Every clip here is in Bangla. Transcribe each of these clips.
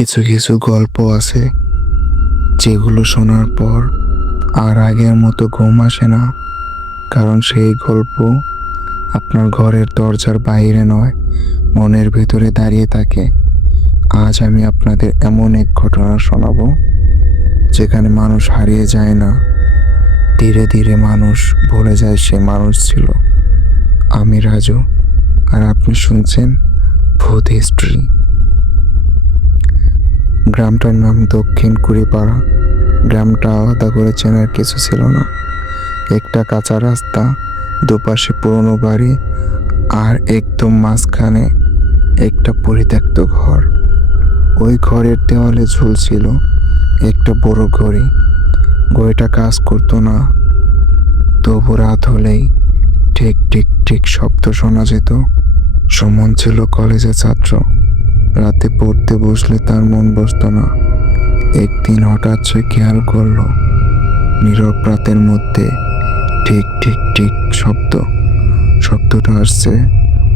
কিছু কিছু গল্প আছে যেগুলো শোনার পর আর আগের মতো ঘুম আসে না, কারণ সেই গল্প আপনার ঘরের দরজার বাইরে নয়, মনের ভেতরে দাঁড়িয়ে থাকে। আজ আমি আপনাদের এমন এক ঘটনা শোনাবো যেখানে মানুষ হারিয়ে যায় না, ধীরে ধীরে মানুষ ভুলে যায় সে মানুষ ছিল। আমি রাজু, আর আপনি শুনছেন ভূত হিস্ট্রি। গ্রামটার নাম দক্ষিণ কুড়িপাড়া। গ্রামটা আলাদা করে চেনার কিছু ছিল না। একটা কাঁচা রাস্তা, দুপাশে পুরনো বাড়ি, আর একদম মাঝখানে একটা পরিত্যক্ত ঘর। ওই ঘরের দেওয়ালে ঝুলছিল একটা বড় ঘড়ি। ঘড়িটা কাজ করতো না, তবু রাত হলেই ঠিক ঠিক ঠিক শব্দ শোনা যেত। সুমন ছিল কলেজের ছাত্র। রাতে পড়তে বসলে তার মন বসতো না। একদিন হঠাৎ সে খেয়াল করলো নীরব রাতের মধ্যে ঠিক ঠিক ঠিক শব্দটা আসছে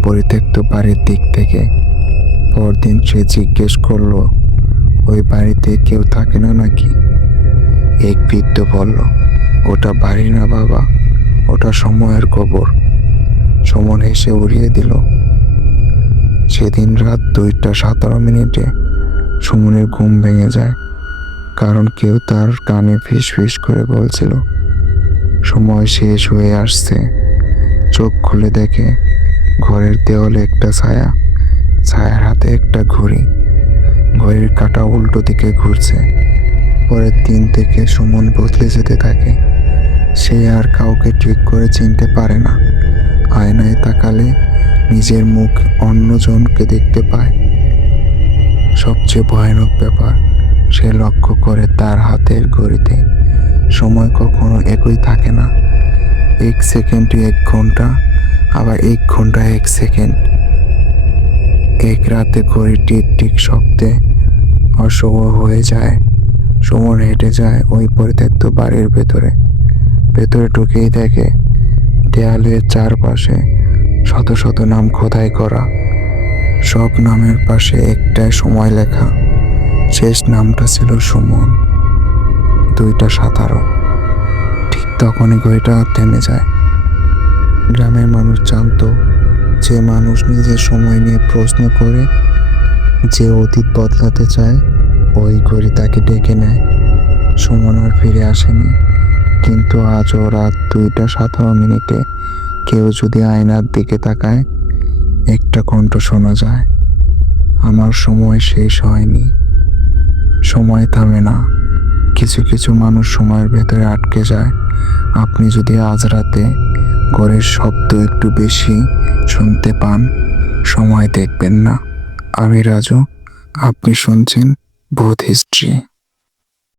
পরিত্যক্ত বাড়ির দিক থেকে। পরদিন সে জিজ্ঞেস করলো, ওই বাড়িতে কেউ থাকে না নাকি? এক বৃদ্ধ বলল, ওটা বাড়ি না বাবা, ওটা সময়ের কবর। সুমন হেসে উড়িয়ে দিল। সেদিন রাত 2:17 সুমনের ঘুম ভেঙে যায়, কারণ কেউ তার কানে ফিস ফিস করে বলছিল সময় শেষ হয়ে আসছে। চোখ খুলে দেখে ঘরের দেওয়ালে একটা ছায়ার হাতে একটা ঘড়ি। ঘড়ির কাঁটা উল্টো দিকে ঘুরছে। পরের দিন থেকে সুমন বদলে যেতে থাকে। সে আর কাউকে ঠিক করে চিনতে পারে না। আয়নায় তাকালে নিজের মুখ অন্যজনকে দেখতে পায়। সবচেয়ে ভয়ানক ব্যাপার, সে লক্ষ্য করে তার হাতের ঘড়িতে সময় কখনো একই থাকে না। 1 সেকেন্ডে 1 ঘন্টা, আবার 1 ঘন্টায় 1 সেকেন্ড। এক রাতে ঘড়ি টিক টিক শব্দে অশুভ হয়ে যায়। সুমন হেঁটে যায় ওই পরিত্যক্ত বাড়ির ভেতরে ঢুকেই দেখে দেয়ালের চারপাশে শত শত নাম খোদাই করা। সব নামের পাশে একটাই সময় লেখা। শেষ নামটা ছিল সুমন। 2:17। ঠিক তখনই ঘড়িটা থেমে যায়। গ্রামের মানুষ জানতো, যে মানুষ নিজের সময় নিয়ে প্রশ্ন করে, যে অতীত বদলাতে চায়, ওই ঘড়ি তাকে ডেকে নেয়। সুমন আর ফিরে আসেনি, কিন্তু আজও রাত 2:17 কেউ যদি আয়নার দিকে তাকায়, একটা কণ্ঠ শোনা যায়, আমার সময় শেষ হয়নি। সময় থামে না। কিছু কিছু মানুষ সময়ের ভেতরে আটকে যায়। আপনি যদি আজ রাতে ঘরের শব্দ একটু বেশি শুনতে পান, সময় দেখবেন না। আমি রাজু, আপনি শুনছেন ভূত হিস্ট্রি।